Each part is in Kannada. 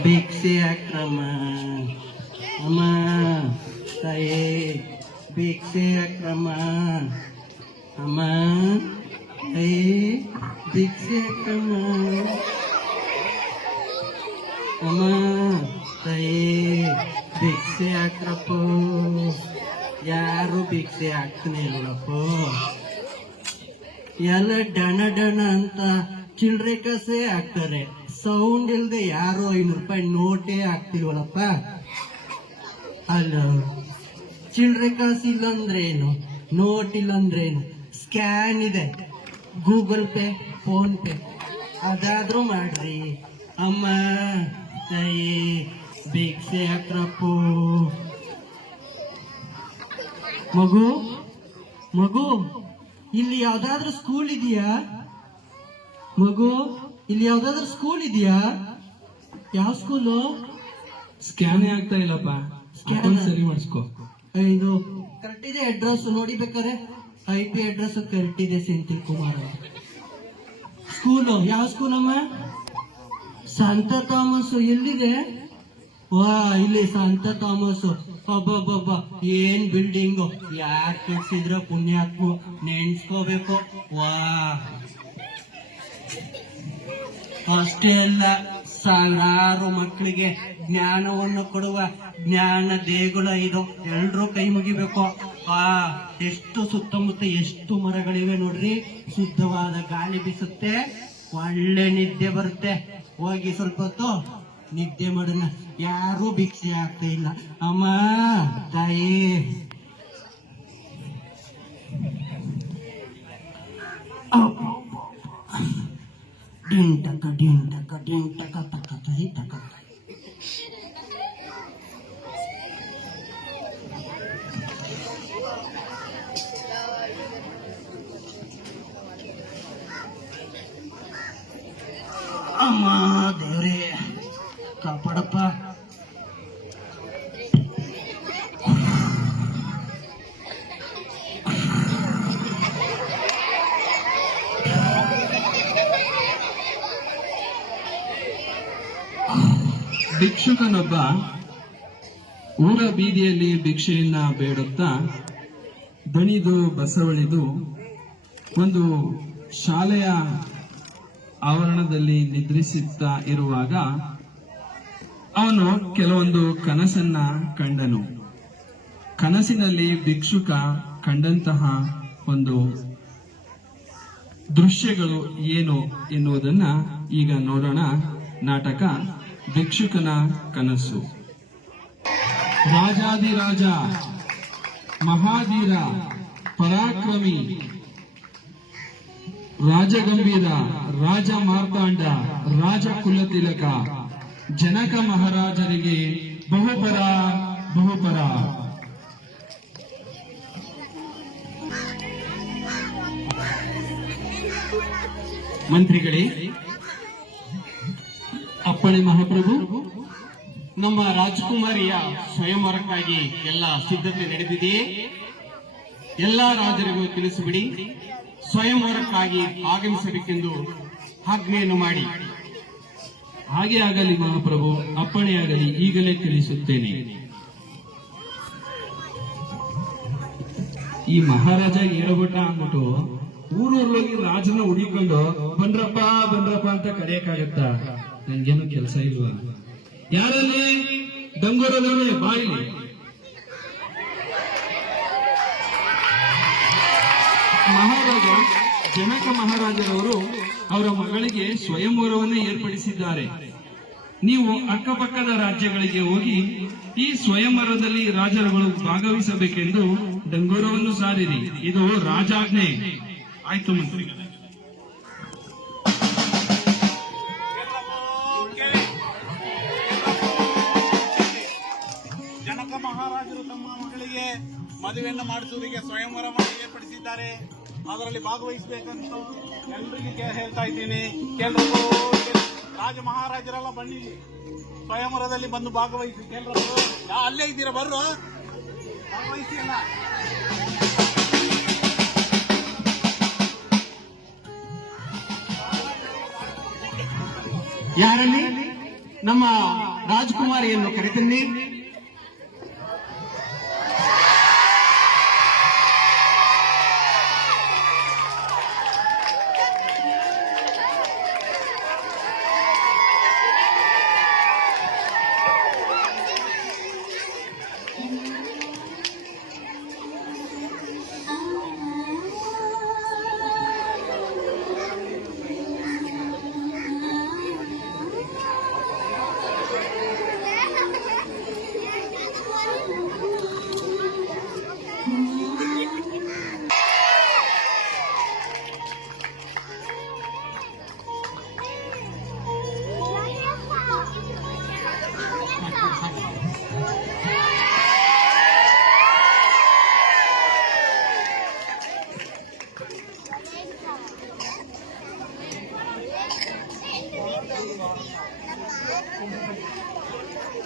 ಭಿಕ್ಷೆ ಹಾಕ್ರಮ್ಮ ಅಮ್ಮ ತಾಯಿ ಭಿಕ್ಷೆ ಹಾಕ್ರಮ್ಮ ಅಮ್ಮ ತಾಯಿ ಭಿಕ್ಷೆ ಹಾಕ್ರಮ್ಮ ಅಮ್ಮ ತಾಯಿ ಭಿಕ್ಷೆ ಹಾಕ್ರಪ್ಪ ಯಾರು ಭಿಕ್ಷೆ ಹಾಕ್ತಾನೆ ಇಲ್ಲಪ್ಪ ಎಲ್ಲ ಡಣ ಡಣ ಅಂತ ಚಿಲ್ಲರೆ ಕಸೆ ಹಾಕ್ತಾರೆ ಸೌಂಡ್ ಇಲ್ಲದೆ ಯಾರು ಐನೂರು ರೂಪಾಯಿ ನೋಟೇ ಹಾಕ್ತಿಲ್ವಲ್ಲಪ್ಪ? ಅಲ್ಲ ಚಿಲ್ಲರೆ ಕಾಸು ಇಲ್ಲಂದ್ರೆ ಏನು ನೋಟ್ ಸ್ಕ್ಯಾನ್ ಇದೆ. ಗೂಗಲ್ ಪೇ ಫೋನ್ ಪೇ ಅದಾದ್ರೂ ಮಾಡ್ರಿ. ಅಮ್ಮ, ತಾಯಿ, ಭಿಕ್ಷೆ ಹಾಕ್ರಪ್ಪು ಮಗು ಮಗು, ಇಲ್ಲಿ ಯಾವ್ದಾದ್ರು ಸ್ಕೂಲ್ ಇದೆಯಾ? ಮಗು ಇಲ್ಲಿ ಯಾವ್ದಾದ್ರು ಸ್ಕೂಲ್ ಇದೆಯಾ? ಯಾವ ಸ್ಕೂಲು ಸ್ಕ್ಯಾನೇ ಆಗ್ತಾ ಇಲ್ಲಪ್ಪ. ಸ್ಕ್ಯಾನ್ ಸರಿ ಮಾಡಿಸ್ಕೋ. ಇದು ಕರೆಕ್ಟ್ ಇದೆ ಅಡ್ರೆಸ್ ನೋಡಿ ಬೇಕಾದ್ರೆ. ಐ ಪಿ ಅಡ್ರೆಸ್ ಕರೆಕ್ಟ್ ಇದೆ ಸೆಂಥಿಲ್ ಕುಮಾರ್ ಸ್ಕೂಲು ಯಾವ ಸ್ಕೂಲ್ ಅಮ್ಮ? ಸಂತ ಥಾಮಸ್ ಎಲ್ಲಿದೆ? ವಾ ಇಲ್ಲಿ ಸಂತ ಥಾಮಸ್ ಅಬ್ಬಬ್ಬಬ್ಬ ಏನ್ ಬಿಲ್ಡಿಂಗ್ ಯಾಕೆ ಕಟ್ಸಿದ್ರ ಪುಣ್ಯಾತ್ಮ ನೆನ್ಸ್ಕೋಬೇಕು. ವಾ. ಅಷ್ಟೇ ಅಲ್ಲ, ಸಾವಿರಾರು ಮಕ್ಕಳಿಗೆ ಜ್ಞಾನವನ್ನು ಕೊಡುವ ಜ್ಞಾನ ದೇಗುಲ ಇದು. ಎಲ್ರೂ ಕೈ ಮುಗಿಬೇಕು. ಆ, ಎಷ್ಟು ಸುತ್ತಮುತ್ತ ಎಷ್ಟು ಮರಗಳಿವೆ ನೋಡ್ರಿ. ಶುದ್ಧವಾದ ಗಾಳಿ ಬೀಸುತ್ತೆ. ಒಳ್ಳೆ ನಿದ್ದೆ ಬರುತ್ತೆ. ಹೋಗಿ ಸ್ವಲ್ಪ ಹೊತ್ತು ನಿದ್ದೆ ಮಾಡೋಣ. ಯಾರೂ ಭಿಕ್ಷೆ ಆಗ್ತಾ ಇಲ್ಲ. ಅಮ್ಮ, ತಾಯಿ. ಡಿಂಗ್ ಟಕ ಡಿಂಗ್ ಟಕ ಡಿಂಗ್ ಟಕ ಟಕ ತೈ ಟಕ ಅಮ್ಮ ದೇವ್ರೇ ಕಾಪಾಡಪ್ಪ ಭಿಕ್ಷುಕನೊಬ್ಬ ಊರ ಬೀದಿಯಲ್ಲಿ ಭಿಕ್ಷೆಯನ್ನ ಬೇಡುತ್ತಾ ದಣಿದು ಬಸವಳಿದು ಒಂದು ಶಾಲೆಯ ಆವರಣದಲ್ಲಿ ನಿದ್ರಿಸುತ್ತಾ ಇರುವಾಗ ಅವನು ಕೆಲವೊಂದು ಕನಸನ್ನ ಕಂಡನು. ಕನಸಿನಲ್ಲಿ ಭಿಕ್ಷುಕ ಕಂಡಂತಹ ಒಂದು ದೃಶ್ಯಗಳು ಏನು ಎನ್ನುವುದನ್ನ ಈಗ ನೋಡೋಣ. ನಾಟಕ ಭಿಕ್ಷುಕನ ಕನಸು. ರಾಜಾದಿರಾಜ ಮಹಾಧೀರ, ಪರಾಕ್ರಮಿ, ರಾಜಗಂಭೀರ ರಾಜ ಮಾರ್ತಾಂಡ ರಾಜ ಕುಲತಿಲಕ ಜನಕ ಮಹಾರಾಜರಿಗೆ ಬಹುಪರ ಬಹುಪರ. ಮಂತ್ರಿಗಳೇ ಅಪ್ಪಣೆ ಮಹಾಪ್ರಭು. ನಮ್ಮ ರಾಜಕುಮಾರಿಯ ಸ್ವಯಂವರಕ್ಕಾಗಿ ಎಲ್ಲ ಸಿದ್ಧತೆ ನಡೆದಿದೆಯೇ? ಎಲ್ಲ ರಾಜರಿಗೂ ತಿಳಿಸಿಬಿಡಿ. ಸ್ವಯಂವರಕ್ಕಾಗಿ ಆಗಮಿಸಬೇಕೆಂದು ಆಜ್ಞೆಯನ್ನು ಮಾಡಿ. ಹಾಗೆ ಆಗಲಿ ಮಹಾಪ್ರಭು ಅಪ್ಪಣೆಯಾಗಲಿ ಈಗಲೇ ತಿಳಿಸುತ್ತೇನೆ. ಈ ಮಹಾರಾಜ ಏಳಗೊಟ್ಟ ಅಂದ್ಬಿಟ್ಟು ಊರೂರಲ್ಲಿ ರಾಜನ ಹುಡಿಕೊಂಡು ಬಂದ್ರಪ್ಪ ಬಂದ್ರಪ್ಪ ಅಂತ ಕರೆಯಕ್ಕಾಗತ್ತ? ನನ್ಗೇನು ಕೆಲಸ ಇಲ್ವಾ? ಯಾರಲ್ಲಿ? ಡಂಗೂರದವನೇ ಬಾಯಿಲಿ ಮಹಾರಾಜ, ಜನಕ ಮಹಾರಾಜರವರು ಅವರ ಮಗಳಿಗೆ ಸ್ವಯಂವರವನ್ನು ಏರ್ಪಡಿಸಿದ್ದಾರೆ. ನೀವು ಅಕ್ಕಪಕ್ಕದ ರಾಜ್ಯಗಳಿಗೆ ಹೋಗಿ ಈ ಸ್ವಯಂವರದಲ್ಲಿ ರಾಜರುಗಳು ಭಾಗವಹಿಸಬೇಕೆಂದು ಡಂಗೂರವನ್ನು ಸಾರಿರಿ. ಇದು ರಾಜಾಜ್ಞೆ. ಆಯ್ತು ಮಂತ್ರಿಗಳೇ. ಮಹಾರಾಜರು ತಮ್ಮ ಮಗಳಿಗೆ ಮದುವೆಯನ್ನು ಮಾಡಿಸುವುದಕ್ಕೆ ಮಾಡಿ ಏರ್ಪಡಿಸಿದ್ದಾರೆ. ಅದರಲ್ಲಿ ಭಾಗವಹಿಸಬೇಕಂತ ಎಲ್ರಿಗೂ ಹೇಳ್ತಾ ಇದ್ದೀನಿ. ಕೆಲವರು ರಾಜ ಮಹಾರಾಜರೆಲ್ಲ ಬನ್ನಿ. ಸ್ವಯಂವರದಲ್ಲಿ ಬಂದು ಭಾಗವಹಿಸಿ. ಕೆಲವರು ಯಾ- ಅಲ್ಲೇ ಇದ್ದೀರಾ? ಬರ್ರು. ಭಾಗವಹಿಸಿ ಅಲ್ಲ ಯಾರಲ್ಲಿ? ನಮ್ಮ ರಾಜ್ಕುಮಾರಿಯನ್ನು ಕರೆತನ್ನಿ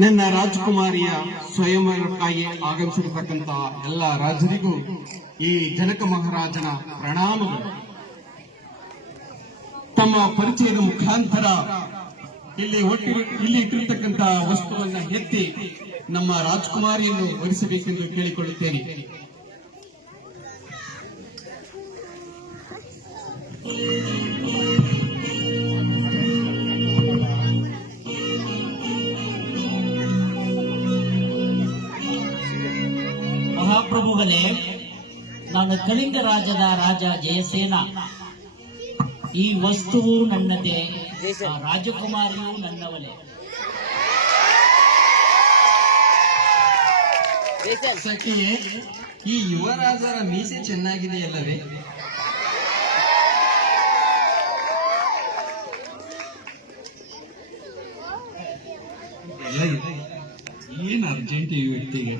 ನನ್ನ ರಾಜಕುಮಾರಿಯ ಸ್ವಯಂವರಕ್ಕಾಗಿ ಆಗಮಿಸಿರತಕ್ಕಂತಹ ಎಲ್ಲ ರಾಜರಿಗೂ ಈ ಜನಕ ಮಹಾರಾಜನ ಪ್ರಣಾಮಗಳು. ತಮ್ಮ ಪರಿಚಯದ ಮುಖಾಂತರ ಇಲ್ಲಿ ಒಟ್ಟಿ ಇಲ್ಲಿ ಇಟ್ಟಿರ್ತಕ್ಕಂತಹ ವಸ್ತುವನ್ನ ಎತ್ತಿ ನಮ್ಮ ರಾಜಕುಮಾರಿಯನ್ನು ವರಿಸಬೇಕೆಂದು ಕೇಳಿಕೊಳ್ಳುತ್ತೇನೆ. ಮಹಾಪ್ರಭುಗಳೇ ನಾನು ಕಳಿಂಗ ರಾಜದ ರಾಜ ಜಯಸೇನ. ಈ ವಸ್ತುವು ನನ್ನದೇ ರಾಜಕುಮಾರಿಯು ನನ್ನವಳೆ. ಸಖಿಯೇ, ಈ ಯುವರಾಜರ ಮೀಸೆ ಚೆನ್ನಾಗಿದೆಯಲ್ಲವೇ? ಎಲ್ಲ ಇದೆ. ಏನ್ ಅರ್ಜೆಂಟ್ ಈ ವ್ಯಕ್ತಿಗೆ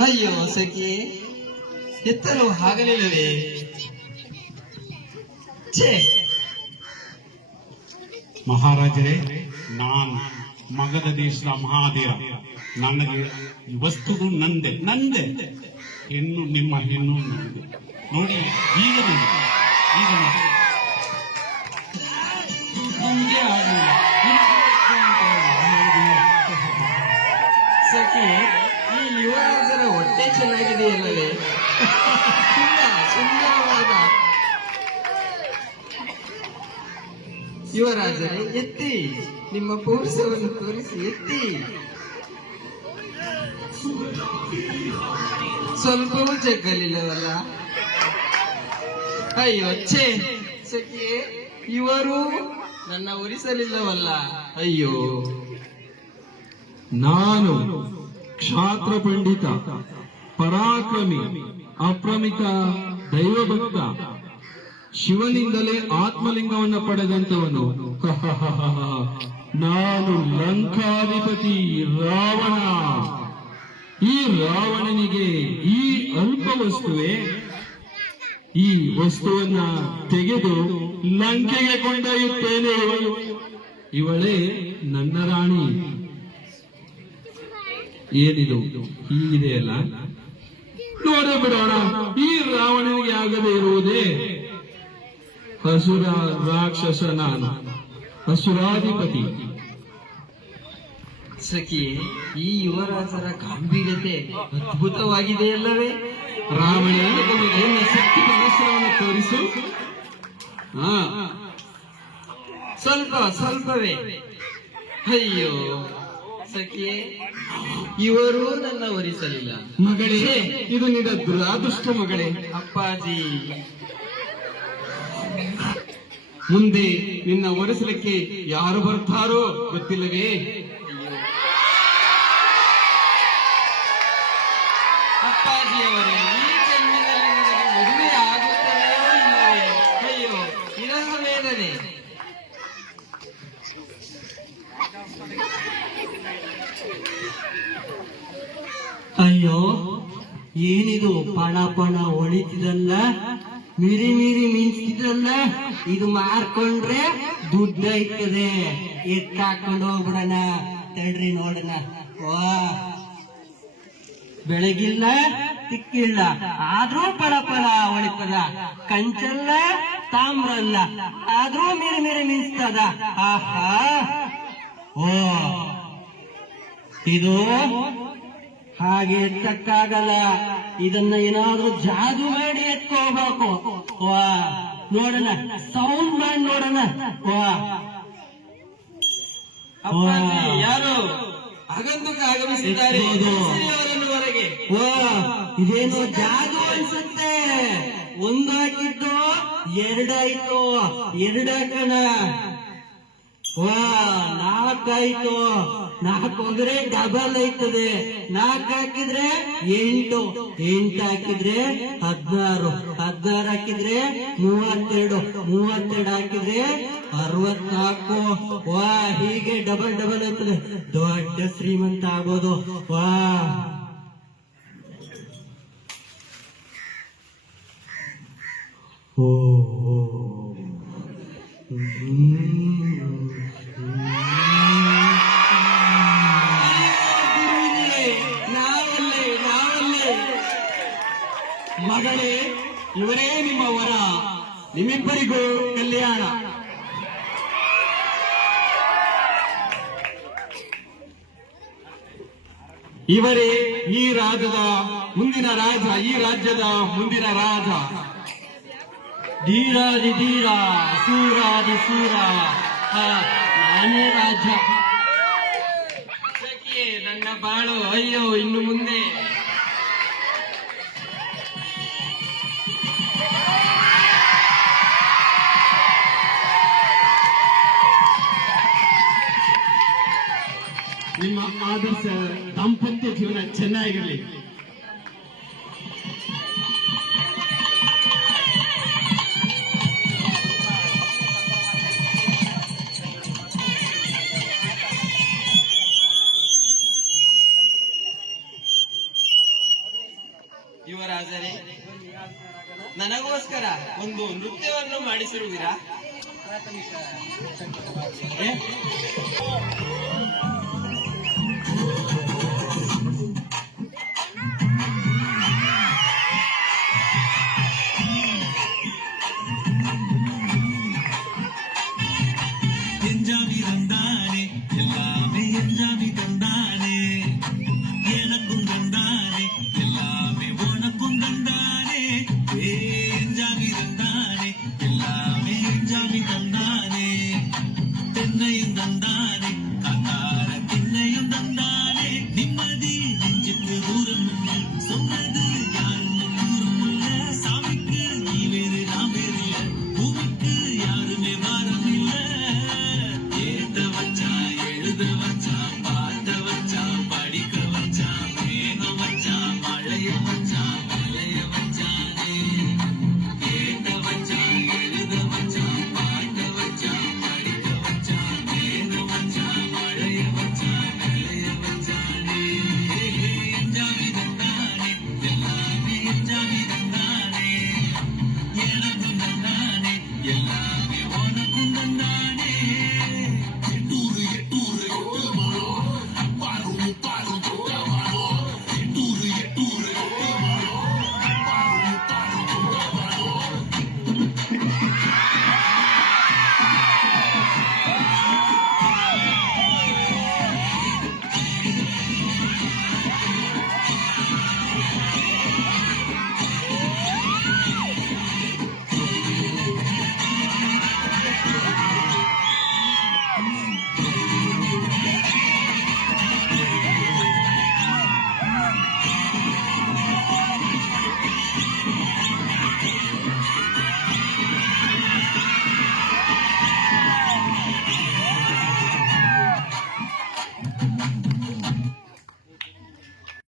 ಅಯ್ಯೋ ಸಖಿ. ಎತ್ತಲು ಆಗಲಿಲ್ಲವೇ ಮಹಾರಾಜರೇ ನಾನು ಮಗದ ದೇಶದ ಮಹಾದೇವ ನನಗೆ ಈ ವಸ್ತುವು ನಂದೆ. ನಂದೆ. ಹೆಣ್ಣು ನಿಮ್ಮ ಹೆಣ್ಣು ನಂದೆ. ನೋಡಿ ಈಗ ನೋಡಿ. ಈಗ ನೋಡಿ. ಯುವರಾಜರ ಚೆನ್ನಾಗಿದೆ ಚೆನ್ನಾಗಿದೆಯಲ್ಲವೇ ತುಂಬಾ ಸುಂದರವಾದ ಯುವರಾಜರೇ ಎತ್ತಿ. ನಿಮ್ಮ ಪೌರುಷವನ್ನು ತೋರಿಸಿ ಎತ್ತಿ. ಸ್ವಲ್ಪವೂ ಜಗ್ಗಲಿಲ್ಲವಲ್ಲ ಅಯ್ಯೋ ಛೇ. ಸಖಿಯೇ ಇವರು ನನ್ನ ಉರಿಸಲಿಲ್ಲವಲ್ಲ. ಅಯ್ಯೋ. ನಾನು ಕ್ಷಾತ್ರ ಪಂಡಿತ. ಪರಾಕ್ರಮಿ, ಅಪ್ರಮಿತ, ದೈವಭಕ್ತ, ಶಿವನಿಂದಲೇ ಆತ್ಮಲಿಂಗವನ್ನು ಪಡೆದಂತವನು ನಾನು ಲಂಕಾಧಿಪತಿ ರಾವಣ. ಈ ರಾವಣನಿಗೆ ಈ ಅಲ್ಪ ವಸ್ತುವೆ ಈ ವಸ್ತುವನ್ನ ತೆಗೆದು ಲಂಕೆಗೆ ಕೊಂಡೊಯ್ಯುತ್ತೇನೆ. ಇವಳೇ ನನ್ನ ರಾಣಿ. ಏನಿದು? ಹೀಗಿದೆಯಲ್ಲ ನೋಡ ಬಿಡೋಣ ಈ ರಾವಣನಿಗೆ ಆಗದೆ ಇರುವುದೇ? ಹಸುರ ರಾಕ್ಷಸ ನಾನು. ಹಸುರಾಧಿಪತಿ. ಸಖಿ ಈ ಯುವರಾಜರ ಗಾಂಭೀರ್ಯತೆ ಅದ್ಭುತವಾಗಿದೆಯಲ್ಲವೇ ರಾವಣ? ನಿನ್ನ ಶಕ್ತಿ ಪ್ರದರ್ಶನವನ್ನು ತೋರಿಸು. ಹಾ. ಸ್ವಲ್ಪ ಸ್ವಲ್ಪವೇ. ಅಯ್ಯೋ ಸಖಿಯೇ ಇವರು ನನ್ನ ಒರಿಸಲಿಲ್ಲ ಮಗಳೇ ಇದು ನಿನ್ನ ದುರಾದೃಷ್ಟ ಮಗಳೇ. ಅಪ್ಪಾಜಿ. ಮುಂದೆ ನಿನ್ನ ಒರೆಸಲಿಕ್ಕೆ ಯಾರು ಬರ್ತಾರೋ ಗೊತ್ತಿಲ್ಲವೇ? ಏನಿದು? ಪಣ ಪಣ ಹೊಳಿತಿದಲ್ಲ ಮಿರಿ ಮಿರಿ ಮಿಂಚ್ತಿದಲ್ಲ ಇದು ಮಾರ್ಕೊಂಡ್ರೆ ದುಡ್ಡು ಐತದೆ. ಎತ್ತಾಕೊಂಡು ಹೋಗ್ಬಿಡಣ. ತಡ್ರಿ ನೋಡಣ. ವಾ ಬೆಳಗಿಲ್ಲ ಸಿಕ್ಕಿಲ್ಲ ಆದ್ರೂ ಪಳ ಪಳ ಹೊಳಿತದ ಕಂಚಲ್ಲ, ತಾಮ್ರಲ್ಲ. ಆದ್ರೂ ಮಿರಿ ಮಿರಿ ಮಿಂಚ್ತದ. ಆಹಾ. ಓ. ಇದು ಹಾಗೆ ಎತ್ತಕ್ಕಾಗಲ್ಲ. ಇದನ್ನ ಏನಾದ್ರೂ ಜಾದು ಮಾಡಿ ಎತ್ಕೋಬೇಕು ವಾ ನೋಡೋಣ. ಸೌಂಡ್ ಮಾಡಿ ನೋಡೋಣ. ವಾ. ಯಾರು? ಆಗಂತಕ ಆಗಮಿಸಿದ್ದಾರೆ. ಇದೇನು ಜಾದು ಅನ್ಸುತ್ತೆ? ಒಂದು ಹಾಕಿದ್ದು ಎರಡಾಯ್ತು ಎರಡ ಕಣ ವಾ ನಾಲ್ಕಾಯ್ತು. ನಾಲ್ಕು ಹೋದ್ರೆ ಡಬಲ್ ಆಯ್ತದೆ. ನಾಲ್ಕು ಹಾಕಿದ್ರೆ ಎಂಟು. ಎಂಟು ಹಾಕಿದ್ರೆ ಹದಿನಾರು. ಹದಿನಾರು ಹಾಕಿದ್ರೆ ಮೂವತ್ತೆರಡು. ಮೂವತ್ತೆರಡು ಹಾಕಿದ್ರೆ ಅರವತ್ನಾಲ್ಕು. ವಾ, ಹೀಗೆ ಡಬಲ್ ಡಬಲ್ ಆಯ್ತದೆ. ದೊಡ್ಡ ಶ್ರೀಮಂತ ಆಗೋದು ವಾ. ಓ ಓ. ನಿಮ್ಮಿಬ್ಬರಿಗೂ ಕಲ್ಯಾಣ. ಇವರೇ ಈ ರಾಜದ ಮುಂದಿನ ರಾಜ, ಈ ರಾಜ್ಯದ ಮುಂದಿನ ರಾಜ. ಧೀರಾದಿ ಧೀರ, ಸೂರಾದಿ ಸೂರ. ನಾನೇ ರಾಜ. ನನ್ನ ಬಾಳು, ಅಯ್ಯೋ, ಇನ್ನು ಮುಂದೆ. ನಿಮ್ಮ ಆದರ್ಶ ದಾಂಪತ್ಯ ಜೀವನ ಚೆನ್ನಾಗಿರಲಿ ಯುವರಾಜರೇ ನನಗೋಸ್ಕರ ಒಂದು ನೃತ್ಯವನ್ನು ಮಾಡಿಸಿರುವಿರಾ?